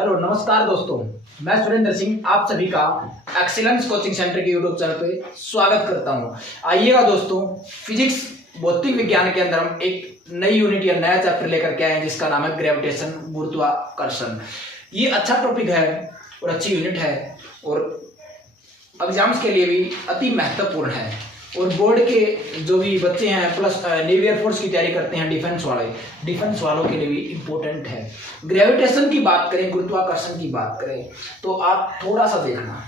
Hello नमस्कार दोस्तों, मैं सुरेंद्र सिंह आप सभी का एक्सीलेंस कोचिंग सेंटर के यूट्यूब चैनल पे स्वागत करता हूं। आइएगा दोस्तों, फिजिक्स भौतिक विज्ञान के अंदर हम एक नई यूनिट या नया चैप्टर लेकर के आए हैं जिसका नाम है ग्रेविटेशन, गुरुत्वाकर्षण। ये अच्छा टॉपिक है और अच्छी यूनिट है और एग्जाम्स के लिए भी अति महत्वपूर्ण है। और बोर्ड के जो भी बच्चे हैं प्लस नेवी एयरफोर्स की तैयारी करते हैं, डिफेंस वालों के लिए भी इम्पोर्टेंट है। ग्रेविटेशन की बात करें, गुरुत्वाकर्षण की बात करें तो आप थोड़ा सा देखना,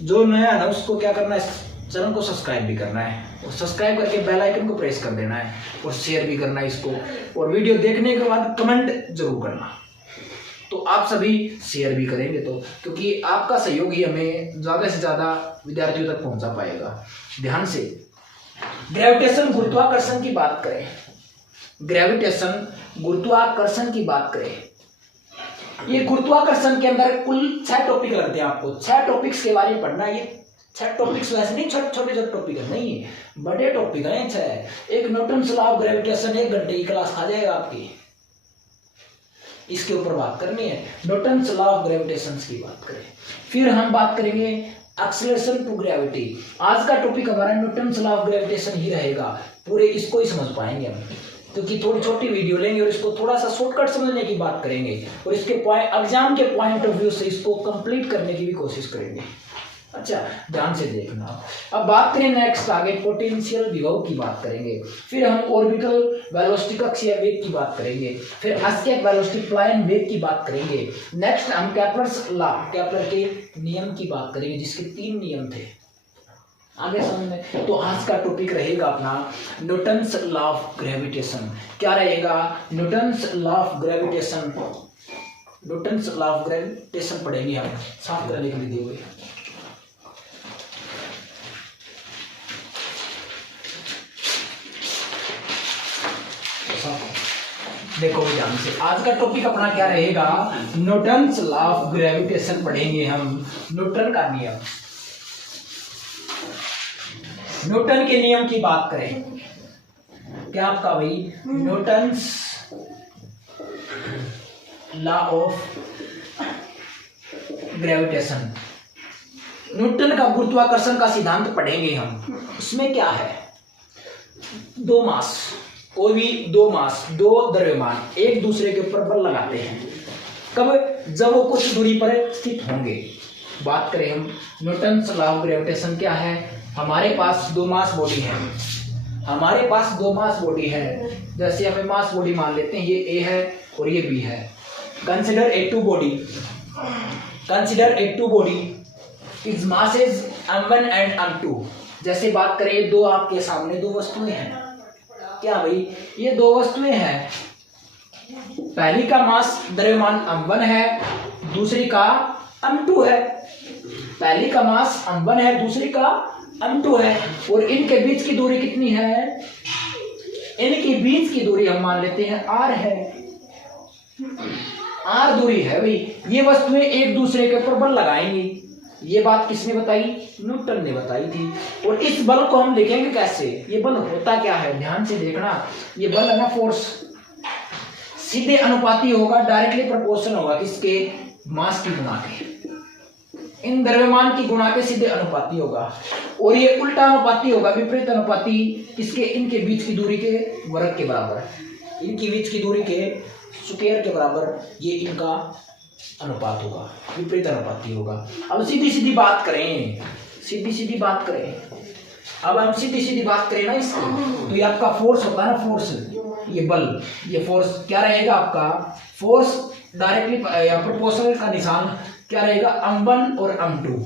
जो नया है ना उसको क्या करना है, चैनल को सब्सक्राइब भी करना है और सब्सक्राइब करके बेल आइकन को प्रेस कर देना है और शेयर भी करना है इसको। और वीडियो देखने के बाद कमेंट जरूर करना, तो आप सभी शेयर भी करेंगे तो, क्योंकि आपका सहयोग ही हमें ज्यादा से ज्यादा विद्यार्थियों तक पहुंचा पाएगा। ध्यान से ग्रेविटेशन गुरुत्वाकर्षण की बात करें, ग्रेविटेशन गुरुत्वाकर्षण की बात करें, ये गुरुत्वाकर्षण के अंदर कुल 6 टॉपिक लगते हैं। आपको 6 टॉपिक्स के बारे में पढ़ना। ये 6 टॉपिक्स वैसे नहीं छोटे छोटे टॉपिक है, नहीं बड़े टॉपिक हैं 6। एक न्यूटन लॉ ऑफ ग्रेविटेशन 1 घंटे की क्लास खा जाएगा आपकी, इसके ऊपर बात करनी है। न्यूटन लॉ ऑफ ग्रेविटेशन की बात करें, फिर हम बात करेंगे एक्सेलरेशन टू ग्रेविटी। आज का टॉपिक हमारा न्यूटन लॉ ऑफ ग्रेविटेशन ही रहेगा, पूरे इसको ही समझ पाएंगे हम, क्योंकि थोड़ी छोटी वीडियो लेंगे और इसको थोड़ा सा शॉर्टकट समझने की बात करेंगे और इसके एग्जाम के पॉइंट ऑफ व्यू से इसको कंप्लीट करने की भी कोशिश करेंगे। अच्छा, ध्यान से देखना। अब बात करें नेक्स्ट आगे पोटेंशियल विभव की बात करेंगे, फिर हम ऑर्बिटल वेलोसिटी कक्षीय वेग की बात करेंगे, फिर एस्केप वेलोसिटी फ्लाइंग वेग की बात करेंगे। नेक्स्ट हम केपलर्स लॉ, केपलर के नियम की बात करेंगे जिसके 3 नियम थे। आगे समझ में, तो आज का टॉपिक रहेगा अपना न्यूटन्स लॉ ऑफ ग्रेविटेशन। क्या रहेगा? Newton's law of gravitation. Newton's law of gravitation पढ़ेंगे हम, साफ करने के लिए दिए हुए। देखो ध्यान से, आज का टॉपिक अपना क्या रहेगा? न्यूटन्स लॉ ऑफ ग्रेविटेशन पढ़ेंगे हम। न्यूटन का नियम, न्यूटन के नियम की बात करें, क्या आपका भाई Newton's law of gravitation, Newton का गुरुत्वाकर्षण का सिद्धांत पढ़ेंगे हम। उसमें क्या है? 2 मास, कोई भी 2 मास, 2 द्रव्यमान एक दूसरे के ऊपर बल लगाते हैं। कब? जब वो कुछ दूरी पर स्थित होंगे। बात करें हम न्यूटन्स लॉ ऑफ ग्रेविटेशन क्या है? हमारे पास 2 मास बॉडी है, हमारे पास 2 मास बॉडी है। जैसे हमें मास बॉडी मान लेते हैं, ये A है और ये B है। Consider a two body, consider a two body is masses m1 and m2। जैसे बात करें, 2 आपके सामने 2 वस्तुएं हैं। क्या भाई? ये 2 वस्तुएं हैं, पहली का मास द्रव्यमान m1 है, दूसरी का m2 है। पहली का मास m1 है, दूसरी का m2 है, और इनके बीच की दूरी कितनी है? इनके बीच की दूरी हम मान लेते हैं r है, r दूरी है भाई। ये वस्तुएं एक दूसरे के ऊपर बल लगाएंगी। ये बात किसने बताई? न्यूटन ने बताई थी। और इस बल को हम लिखेंगे कैसे? ये बल होता क्या है? ध्यान से देखना, ये बल है ना फोर्स, सीधे अनुपाती होगा, डायरेक्टली प्रोपोर्शनल होगा किसके? मास की गुणा के, इन द्रव्यमान की गुणा के सीधे अनुपाती होगा। और ये उल्टा अनुपाती होगा, विपरीत अनुपाती किसके? इनके बीच की दूरी के वर्ग के बराबर, इनके बीच की दूरी के स्क्वायर के बराबर ये इनका अनुपात होगा, विपरीत अनुपाती होगा। अब सीधी सीधी बात करें, सीधी सीधी बात करें, अब हम सीधी सीधी बात करें ना इसकी, तो ये आपका फोर्स होता है ना, फोर्स, ये बल, ये फोर्स क्या रहेगा आपका? फोर्स डायरेक्टली या प्रोपोर्शनल का निशान क्या रहेगा? m1 और m2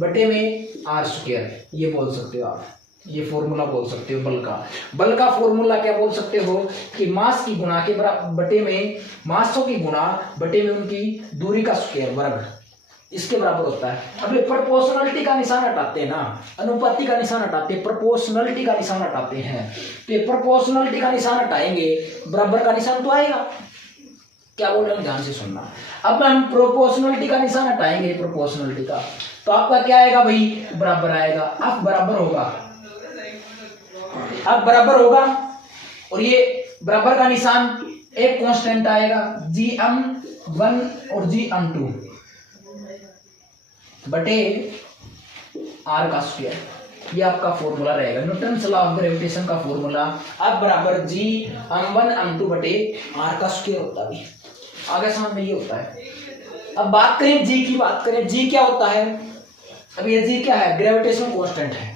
बटे में r²। ये बोल सकते हो आप, ये फॉर्मूला बोल सकते हो बल का। बल का फॉर्मूला क्या बोल सकते हो कि मास की गुणा के बटे में, मासों की गुणा बटे में उनकी दूरी का स्क्वायर वर्ग, इसके बराबर होता है। अब ये प्रोपोर्शनलिटी का निशान हटाते हैं ना, अनुपाती का निशान हटाते हैं, प्रोपोर्शनलिटी का निशान हटाते हैं। तो ये प्रोपोर्शनलिटी का निशान हटाएंगे, बराबर का निशान तो आएगा। क्या बोल रहे हैं? ध्यान से सुनना। अब हम प्रोपोर्शनलिटी का निशान हटाएंगे, प्रोपोर्शनलिटी का, तो आपका क्या आएगा भाई? बराबर आएगा। अब बराबर होगा, अब बराबर होगा, और ये बराबर का निशान एक कांस्टेंट आएगा, जी एम 1 और जी m2 बटे r का स्क्वायर, ये आपका फॉर्मूला रहेगा न्यूटन लॉ ऑफ ग्रेविटेशन का फॉर्मूला। अब बराबर जी m1 m2 बटे r का स्क्वायर होता है। आगे समझ में ये होता है। अब बात करें जी की, बात करें जी क्या होता है। अब ये जी क्या है, ग्रेविटेशनल कांस्टेंट है,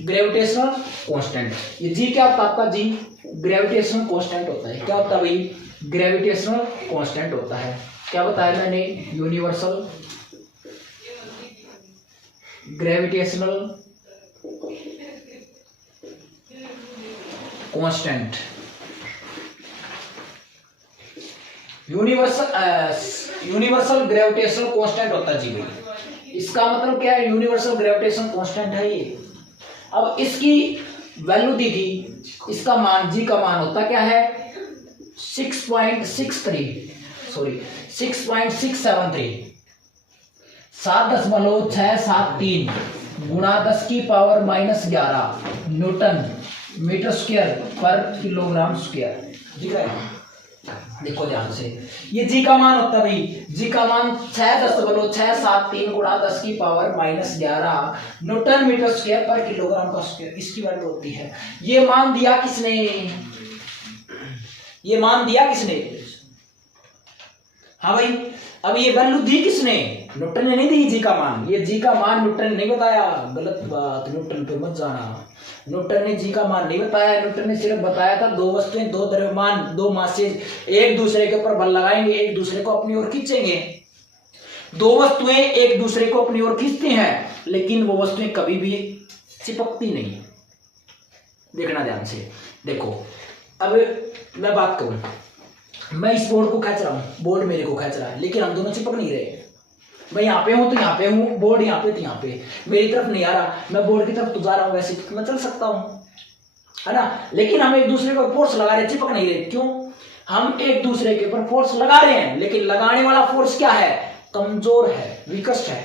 ग्रेविटेशनल कांस्टेंट। ये जी क्या होता है आपका, जी ग्रेविटेशनल कांस्टेंट होता है। क्या होता है भाई, ग्रेविटेशनल कांस्टेंट होता है। क्या बताया मैंने, universal gravitational constant, universal gravitational constant होता है जी भाई। इसका मतलब क्या है, यूनिवर्सल ग्रेविटेशनल कांस्टेंट है ये। अब इसकी वैल्यू दी थी, इसका मान जी का मान होता क्या है 6.673 7.673 गुणा 10 की पावर -11 न्यूटन मीटर स्क्वायर पर किलोग्राम स्क्वायर। दिख रहा है, देखो ध्यान से, ये जी का मान होता है भाई, जी का मान 6.673 गुणा 10 की पावर -11 न्यूटन मीटर स्क्वायर पर किलोग्राम का स्क्वायर, इसकी वैल्यू होती है। ये मान दिया किसने, ये मान दिया किसने, हाँ भाई। अब ये वैल्यू दी किसने, न्यूटन ने नहीं दी जी का मान, ये जी का मान न्यूटन ने नहीं बताया, गलत बात, न्यूटन पे मत जाना। न्यूटन ने जी का मान नहीं बताया, न्यूटन ने सिर्फ बताया था दो वस्तुएं, दो द्रव्यमान, दो मासेज एक दूसरे के ऊपर बल लगाएंगे, एक दूसरे को अपनी ओर खींचेंगे। दो वस्तुएं एक दूसरे को अपनी ओर खींचती हैं, लेकिन वो वस्तुएं कभी भी चिपकती नहीं। देखना ध्यान से, देखो अब मैं बात करूं, मैं इस बोर्ड को खींच रहा हूं, बोर्ड मेरे को खींच रहा है, लेकिन हम दोनों चिपक नहीं रहे। मैं यहाँ पे हूं तो यहाँ पे हूं, बोर्ड यहाँ पे तो यहाँ पे, मेरी तरफ नहीं आ रहा, मैं बोर्ड की तरफ तो जा रहा हूं, वैसे तो मैं चल सकता हूं, है ना। लेकिन हम एक दूसरे पर फोर्स लगा रहे, चिपक नहीं रहे। क्यों, हम एक दूसरे के ऊपर फोर्स लगा रहे हैं, लेकिन लगाने वाला फोर्स क्या है, कमजोर है, विकस्ट है,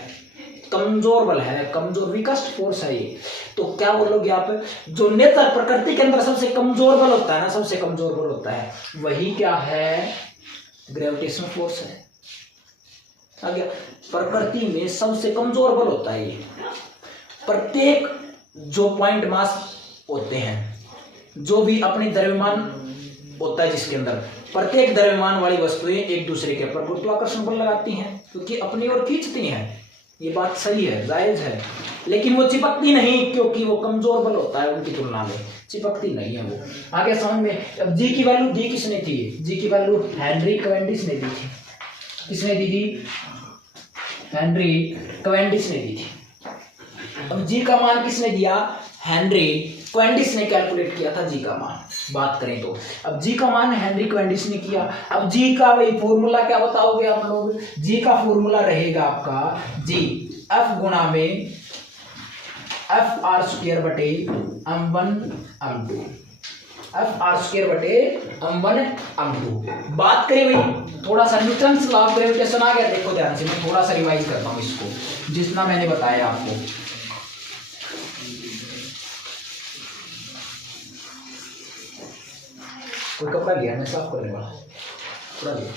कमजोर बल है, कमजोर विकस्ट फोर्स है ये। तो क्या बोलोगे आप, जो नेचर प्रकृति के अंदर सबसे कमजोर बल होता है ना, सबसे कमजोर बल होता है, वही क्या है, ग्रेविटेशनल फोर्स है। आगे प्रकृति में सबसे कमजोर बल होता है ये। प्रत्येक जो पॉइंट मास होते हैं, जो भी अपनी द्रव्यमान होता है जिसके अंदर, प्रत्येक द्रव्यमान वाली वस्तुएं एक दूसरे के ऊपर गुरुत्वाकर्षण बल लगाती हैं, क्योंकि अपनी ओर खींचती हैं। ये बात सही है, जायज है, लेकिन वो चिपकती नहीं, क्योंकि वो कमजोर बल होता है उनकी तुलना में, चिपकती नहीं है वो। आगे समझ में। अब जी की वैल्यू दी किसने थी, जी की वैल्यू हेनरी कैवेंडिश ने दी थी। किसने दी थी, हेनरी कैवेंडिश ने दी थी। अब जी का मान किसने दिया, हेनरी कैवेंडिश ने कैलकुलेट किया था जी का मान। बात करें तो अब जी का मान हेनरी कैवेंडिश ने किया। अब जी का भाई फॉर्मूला क्या बताओगे आप लोग, जी का फॉर्मूला रहेगा आपका जी एफ गुणा में एफ आर स्क्वायर बटे m1 m2, F R square बटे m1 m2। बात करें भाई, थोड़ा सा न्यूटन्स लॉ ऑफ ग्रेविटेशन आ गया, देखो ध्यान से, मैं थोड़ा सा रिवाइज करता हूं इसको, जितना मैंने बताया आपको। कोई कपड़ा गया, मैं साफ करने वाला, थोड़ा गया।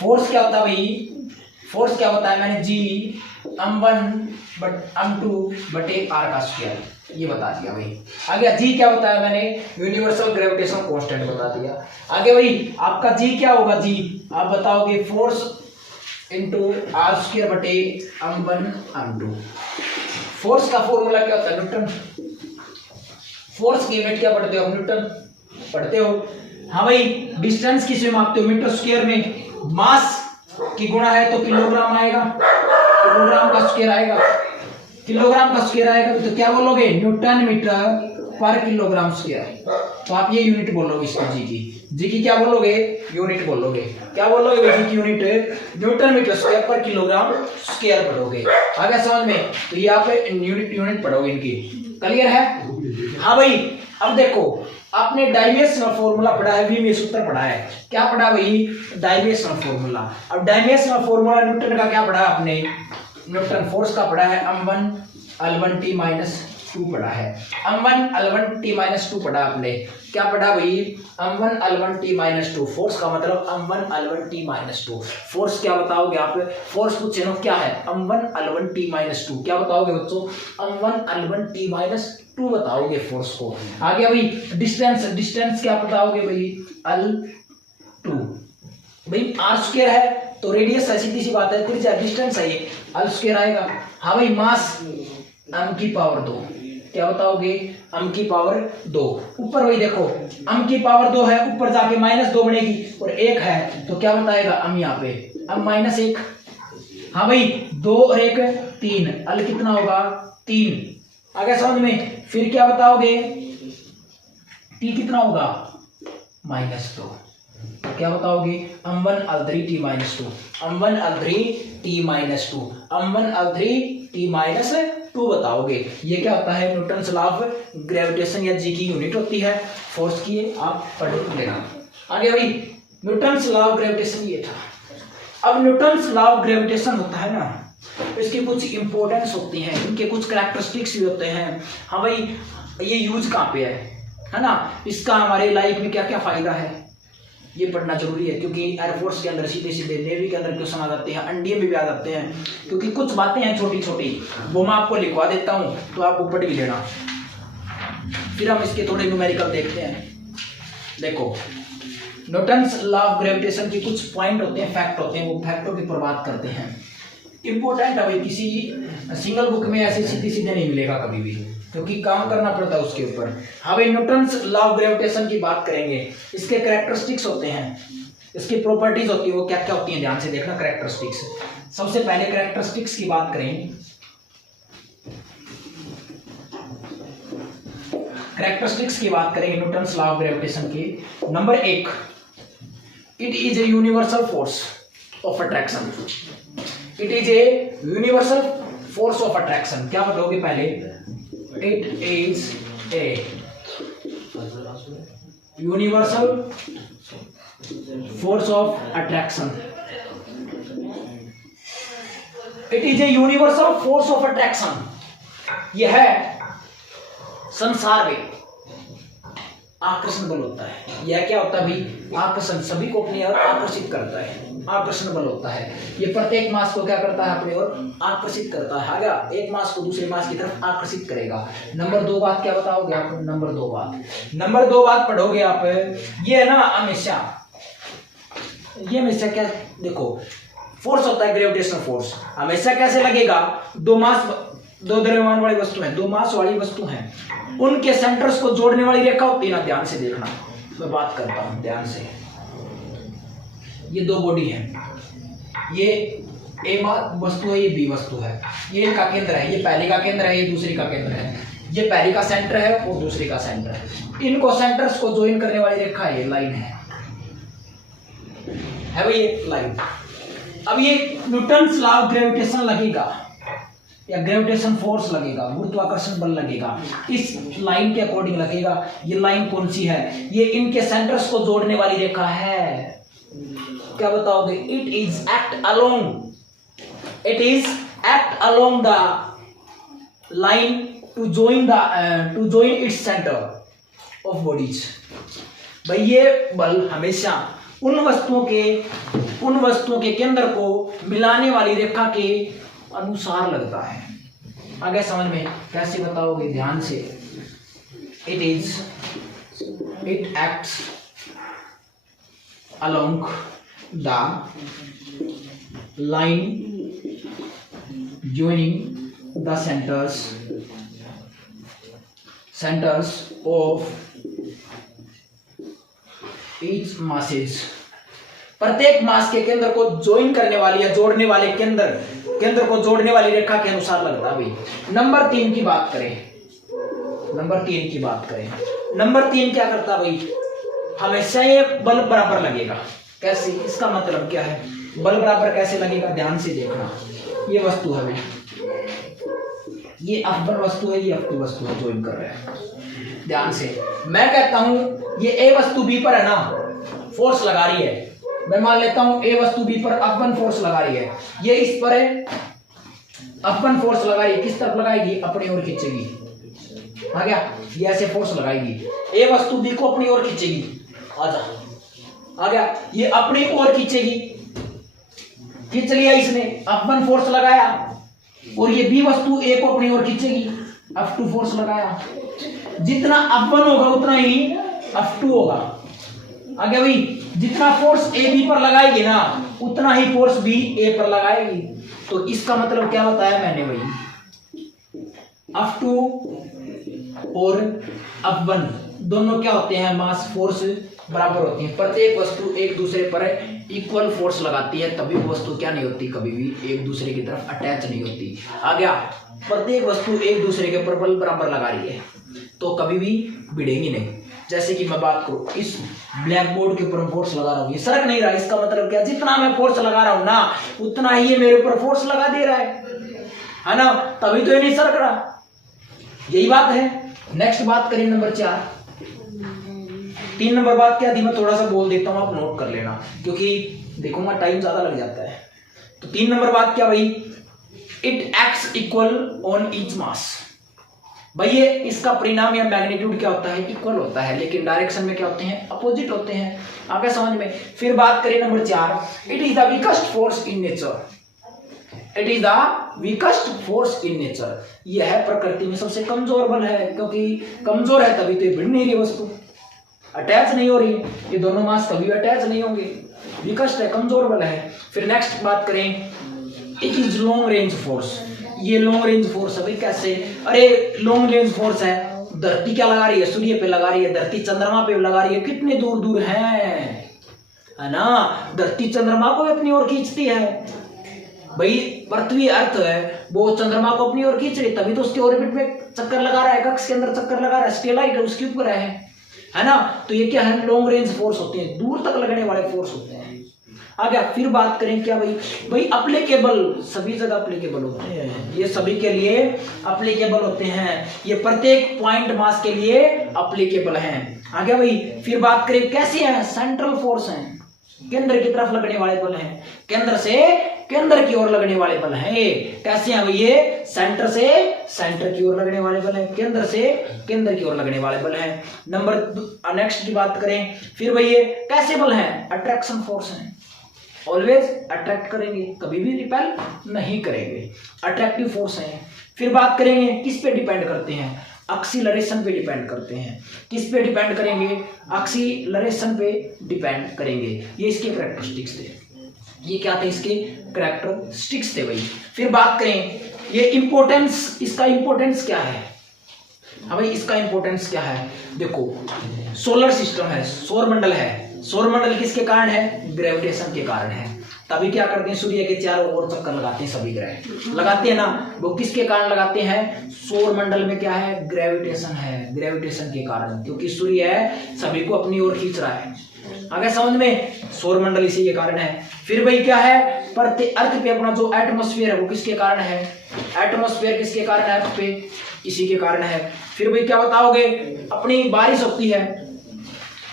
फोर्स क्या होता है भाई, फोर्स क्या होता है, मैंने जी m1 m2 बटे r का स्क्वायर ये बता दिया भाई। आगे जी क्या बताया मैंने, यूनिवर्सल ग्रेविटेशनल कांस्टेंट बता दिया। आगे भाई आपका जी क्या होगा, जी आप बताओगे फोर्स इनटू r स्क्वायर बटे m1 m2। फोर्स का फॉर्मूला क्या होता है, न्यूटन। फोर्स की यूनिट क्या पढ़ते हो, न्यूटन पढ़ते हो। हाँ भाई, डिस्टेंस किसमें मापते हो, मीटर स्क्वायर में। मास की गुणा है तो किलोग्राम आएगा, किलोग्राम का स्क्वायर आएगा, किलोग्राम का स्क्वायर आएगा, तो क्या बोलोगे, न्यूटन मीटर पर किलोग्राम स्क्वायर। तो आप ये यूनिट बोलोगे इसकी, जी की क्या बोलोगे, यूनिट बोलोगे। क्या बोलोगे जी की यूनिट, न्यूटन मीटर स्क्वायर पर किलोग्राम स्क्वायर पढ़ोगे। आगे समझ में, तो ये आप यूनिट पढ़ोगे इनकी। क्लियर है, हाँ भाई। अब देखो, आपने डायमेंशनल फॉर्मूला पढ़ा है, वी में सूत्र पढ़ा है, क्या पढ़ा भाई, डायमेंशनल फॉर्मूला। अब डायमेंशनल फॉर्मूला न्यूटन का क्या पढ़ा आपने, न्यूटन फोर्स का पढ़ा है m1 L1T माइनस 2 पढ़ा है। m1 l1 t माइनस 2 पढ़ा आपने। क्या पढ़ा भाई? m1 l1 t minus 2। Force का मतलब m1 l1 t minus 2। Force क्या बताओगे आप? फोर्स पूछे ना क्या है? m1 l1 t minus 2। क्या बताओगे बच्चों? m1 l1 t माइनस 2 बताओगे फोर्स को। आ गया भाई डिस्टेंस। डिस्टेंस क्या बताओगे भाई? l2। भाई r स्क्वायर है तो रेडियस है, सीधी सी बात है। त्रिज्या डिस्टेंस है, ये l स्क्वायर आएगा। हाँ भाई मास m की पावर 2। क्या बताओगे? m की पावर 2। ऊपर वही देखो m की पावर 2 है, ऊपर जाके -2 बनेगी और 1 है तो क्या बताएगा m यहाँ पे? m -1। हाँ भाई 2 और 1 3, l कितना होगा? 3। आगे समझ में? फिर क्या बताओगे? t कितना होगा? -2। क्या बताओगे? m1 l3 t minus 2। m1 l3 t minus 2। m1 l3 t minus 2 बताओगे। ये क्या होता है? न्यूटन्स लॉ ऑफ ग्रेविटेशन या जी की यूनिट होती है फोर्स की। आप पढ़ लेना। आगे भाई न्यूटन्स लॉ ऑफ ग्रेविटेशन ये था। अब न्यूटन्स लॉ ऑफ ग्रेविटेशन होता है ना, इसकी कुछ इंपॉर्टेंस होती है, इनके कुछ कैरेक्टरिस्टिक्स भी होते हैं। हाँ भाई ये यूज कहाँ पे है ना? इसका हमारे लाइफ में क्या क्या फायदा है ये पढ़ना जरूरी है, क्योंकि एयरफोर्स के अंदर सीधे सीधे, नेवी के अंदर क्वेश्चन आ जाते हैं, एनडीए में भी आ जाते हैं। क्योंकि कुछ बातें हैं छोटी छोटी, वो मैं आपको लिखवा देता हूँ तो आप ऊपर भी लेना। फिर हम इसके थोड़े न्यूमेरिकल देखते हैं। देखो न्यूटन्स लॉ ऑफ ग्रेविटेशन की कुछ पॉइंट होते हैं, फैक्ट होते हैं, वो फैक्टों की बात करते हैं। इंपॉर्टेंट है भाई, किसी सिंगल बुक में ऐसे सीधे सीधे नहीं मिलेगा कभी भी, क्योंकि काम करना पड़ता है उसके ऊपर। हाँ भाई न्यूटन्स लॉ ऑफ ग्रेविटेशन की बात करेंगे। इसके कैरेक्टरिस्टिक्स होते हैं, इसकी प्रॉपर्टीज होती है, वो क्या क्या होती हैं ध्यान से देखना। कैरेक्टरिस्टिक्स, सबसे पहले कैरेक्टरिस्टिक्स की बात करें। कैरेक्टरिस्टिक्स की बात करें न्यूटन्स लॉ ऑफ ग्रेविटेशन की। Number 1, it is a universal force of attraction. It is a universal force of attraction. क्या बताओगे पहले? It is a universal force of attraction. It is a universal force of attraction. यह संसार में आकर्षण बल होता है। यह क्या होता है भाई? आकर्षण, सभी को अपनी ओर आकर्षित करता है, आकर्षण बल होता है। ये प्रत्येक मास को क्या करता है? अपनी ओर आकर्षित करता है। आगे एक मास को दूसरे मास की तरफ आकर्षित करेगा। नंबर 2 बात क्या बताओगे आप? नंबर 2 बात पढ़ोगे आप। ये है ना हमेशा, ये हमेशा क्या देखो फोर्स होता है ग्रेविटेशनल फोर्स, हमेशा कैसे लगेगा? दो द्रव्यमान वाली वस्तु है, दो मास वाली वस्तु है, उनके सेंटर्स को जोड़ने वाली रेखा होती है ना, ध्यान से देखना। मैं बात करता हूं ध्यान से। ये दो बॉडी है, ये ए वस्तु है, ये बी वस्तु है, ये इनका केंद्र है, ये पहली का केंद्र है, ये दूसरी का केंद्र है, ये पहली का सेंटर है और दूसरी का सेंटर है। इनको सेंटर्स को ज्वाइन करने वाली रेखा ये लाइन है भाई, ये लाइन। अब ये न्यूटन्स लॉ ऑफ ग्रेविटेशन लगेगा या ग्रेविटेशन फोर्स लगेगा, गुरुत्वाकर्षण बल लगेगा, इस लाइन के अकॉर्डिंग लगेगा। ये लाइन कौन सी है? ये इनके सेंटर्स को जोड़ने वाली रेखा है। क्या बताओगे? It is act along the line to join its center of bodies। भाई ये बल हमेशा उन वस्तुओं के केंद्र को मिलाने वाली रेखा के अनुसार लगता है। आगे समझ में कैसे बताओगे? ध्यान से। It acts along the line joining the centers of each masses। प्रत्येक मास के केंद्र को ज्वाइन करने वाली या जोड़ने वाले केंद्र को जोड़ने वाली रेखा के अनुसार लगता है भाई। नंबर 3 की बात करें। नंबर 3 क्या करता भाई? हमेशा ये बल बराबर लगेगा। कैसे? इसका मतलब क्या है? बल बराबर कैसे लगेगा? ध्यान से देखना। ये वस्तु है भाई, ये F1 वस्तु है, ये F2 वस्तु है, ज्वाइन कर रहे हैं। ध्यान से मैं कहता हूं ये ए वस्तु बी पर है ना, फोर्स लगा रही है। मैं मान लेता हूं ए वस्तु बी पर F1 फोर्स लगा रही है, ये इस पर है F1 फोर्स लगा रही है। किस तरफ लगाएगी? अपनी ओर खींचेगी। आ गया, ये ऐसे फोर्स लगाएगी, ए वस्तु बी को अपनी ओर खींचेगी, आ गया, ये अपनी ओर खींचेगी, खींच लिया इसने, F1 फोर्स लगाया, और ये बी वस्तु ए को अपनी ओर खींचेगी, F2 फोर्स लगाया, जितना F1 होगा उतना ही F2 होगा। आगे भाई, जितना फोर्स ए बी पर लगाएगी ना उतना ही फोर्स बी ए पर लगाएगी। तो इसका मतलब क्या बताया मैंने भाई, F2 और F1 दोनों क्या होते हैं, मास फोर्स बराबर होती है। प्रत्येक वस्तु एक दूसरे पर इक्वल फोर्स लगाती है, तभी वो वस्तु क्या नहीं होती, कभी भी एक दूसरे की तरफ अटैच नहीं होती। आ गया, प्रत्येक वस्तु एक दूसरे के ऊपर बल बराबर लगा रही है तो कभी भी भिड़ेंगी नहीं। जैसे कि मैं बात करूं, इस ब्लैक बोर्ड के ऊपर फोर्स लगा रहा हूं, ये सरक नहीं रहा, इसका मतलब क्या, जितना मैं फोर्स लगा रहा हूं ना उतना ही ये मेरे ऊपर फोर्स लगा दे रहा है ना, तभी तो ये नहीं सरक रहा। यही बात है। नेक्स्ट बात करें नंबर 4। 3 नंबर बात क्या थी, मैं थोड़ा सा बोल देता हूं, आप नोट कर लेना, क्योंकि देखूंगा टाइम ज्यादा लग जाता है। तो 3 नंबर बात क्या भाई, it acts equal on each mass. भाई ये इसका परिणाम या मैग्नीट्यूड क्या होता है, इक्वल होता है, लेकिन डायरेक्शन में क्या होते हैं, अपोजिट होते हैं। आगे समझ में। फिर बात करें number 4, it is the weakest force in nature. It is the weakest force in nature. यह है प्रकृति में सबसे कमजोर बल है, क्योंकि कमजोर है तभी तो ये भिड़ नहीं रही वस्तु, अटैच नहीं हो रही, ये दोनों मास कभी अटैच नहीं होंगे, वीकेस्ट है, कमजोर बल है। फिर नेक्स्ट बात करें, it is long range force. ये लॉन्ग रेंज फोर्स है भाई, कैसे, अरे लॉन्ग रेंज फोर्स है, धरती क्या लगा रही है, सूर्य पे लगा रही है, धरती चंद्रमा पे लगा रही है, कितने दूर दूर है ना, धरती चंद्रमा को अपनी ओर खींचती है भाई। पृथ्वी अर्थ है, वो चंद्रमा को अपनी ओर खींच रही, तभी तो उसके ऑर्बिट में चक्कर लगा रहा है, कक्ष के अंदर चक्कर लगा रहा है, स्टेलाइट उसके ऊपर है ना। तो ये क्या है, लॉन्ग रेंज फोर्स होते हैं, दूर तक लगने वाले फोर्स होते हैं। आ गया। फिर बात करें क्या भाई अप्लीकेबल, सभी जगह अप्लीकेबल होते हैं, ये सभी के लिए अप्लीकेबल होते हैं, ये प्रत्येक पॉइंट मास के लिए अप्लीकेबल हैं। आ गया भाई। फिर बात करें कैसे हैं, सेंट्रल फोर्स हैं, केंद्र की तरफ लगने वाले बल हैं, केंद्र से केंद्र की ओर लगने वाले बल हैं। कैसे हैं भाई, ये सेंटर से सेंटर की ओर लगने वाले बल हैं, केंद्र से केंद्र की ओर लगने वाले बल हैं। नंबर नेक्स्ट की बात करें, फिर भाई ये कैसे बल हैं, अट्रैक्शन फोर्स हैं, ऑलवेज अट्रैक्ट करेंगे, कभी भी रिपेल नहीं करेंगे, अट्रैक्टिव फोर्स हैं। फिर बात करेंगे किस पे डिपेंड करते हैं, एक्सीलरेशन पे डिपेंड करते हैं। किस पे डिपेंड करेंगे, एक्सीलरेशन पे डिपेंड करेंगे। ये इसके कैरेक्टरिस्टिक्स थे, ये क्या थे, इसके कैरेक्टरिस्टिक्स थे भाई। फिर बात करें ये इंपॉर्टेंस, इसका इंपॉर्टेंस क्या है। हाँ भाई, इसका इंपॉर्टेंस क्या है, देखो सोलर सिस्टम है, सौर मंडल है, सौर मंडल किसके कारण है, ग्रेविटेशन के कारण है। तभी क्या करते हैं, सूर्य के चारों ओर चक्कर लगाते हैं, सभी ग्रह लगाते हैं ना, वो किसके कारण लगाते हैं, सौर मंडल में क्या है, ग्रेविटेशन है, ग्रेविटेशन के कारण, क्योंकि सूर्य है सभी को अपनी ओर खींच रहा है। आगे समझ में, सौर मंडल इसी के कारण है। फिर भाई क्या है, अर्थ पे अपना जो एटमॉस्फेयर है वो किसके कारण है, एटमॉस्फेयर किसके कारण है, अर्थ पे इसी के कारण है। फिर भाई क्या बताओगे, अपनी बारिश होती है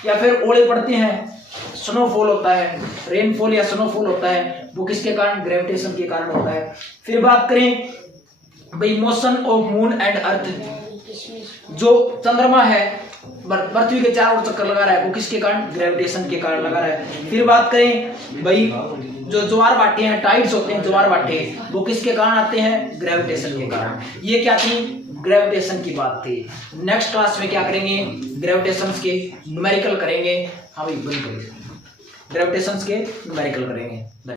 या फिर ओले पड़ते हैं, स्नोफॉल होता है, रेनफॉल या स्नोफॉल होता है, वो किसके कारण, ग्रेविटेशन के कारण होता है। फिर बात करें भाई motion of moon and earth, जो चंद्रमा है पृथ्वी के चारों ओर चक्कर लगा रहा है, वो किसके कारण, ग्रेविटेशन के कारण लगा रहा है। फिर बात करें भाई जो ज्वार भाटे हैं, टाइड्स होते हैं ज्वार भाटे, वो किसके कारण आते हैं, ग्रेविटेशन के कारण। ये क्या थी, ग्रेविटेशन की बात थी। नेक्स्ट क्लास में क्या करेंगे, ग्रेविटेशन के न्यूमेरिकल करेंगे। हाँ भाई, बिल्कुल ग्रेविटेशन के न्यूमेरिकल करेंगे।